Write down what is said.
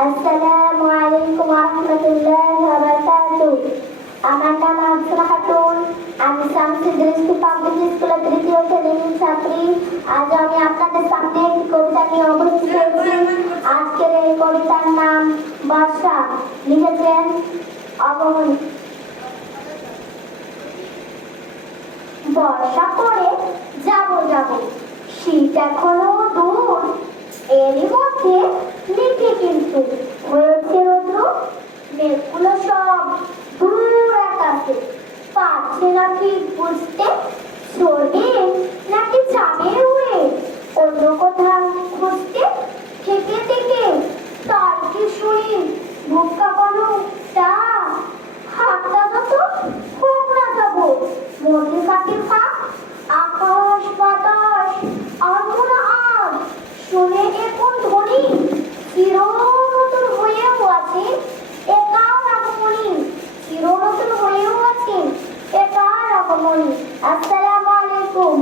আসসালামু আলাইকুম ওয়া রাহমাতুল্লাহি ওয়া বারাকাতুহু। আমার নাম আফসানা খাতুন। আমি শামসুল দৃষ্টি পাবলিক স্কুলের তৃতীয় শ্রেণীর ছাত্রী। আজ আমি আপনাদের সামনে একটি কবিতা নিয়ে উপস্থিত হয়েছি। আজকের এই কবিতার নাম বর্ষা। লিখেছেন অবমনি। বর্ষা পড়ে যাব শীত এখনো দূর, এরই মধ্যে লিখে কিন্তু হয়েছে রৌদ্র। মেঘগুলো সব দূর আকাশে, পারছে না ঠিক বুঝতে স্বর্গে নাকি চাঁদের উড়ে অন্য কোথাও খুঁজতে। থেকে থেকে তার কি শুনি বুক কাঁপানো ডাক, হাতটা যত হোক না যাবো মধ্যে কাটির ফাঁক। আকাশ বাতাস আনমনা আজ শুনে এ কোন ধ্বনি, চিরনতুন হয়েও আছে একার আগমনী, চিরনতুন হয়েও আছে একার আগমনী। আসসালামু আলাইকুম।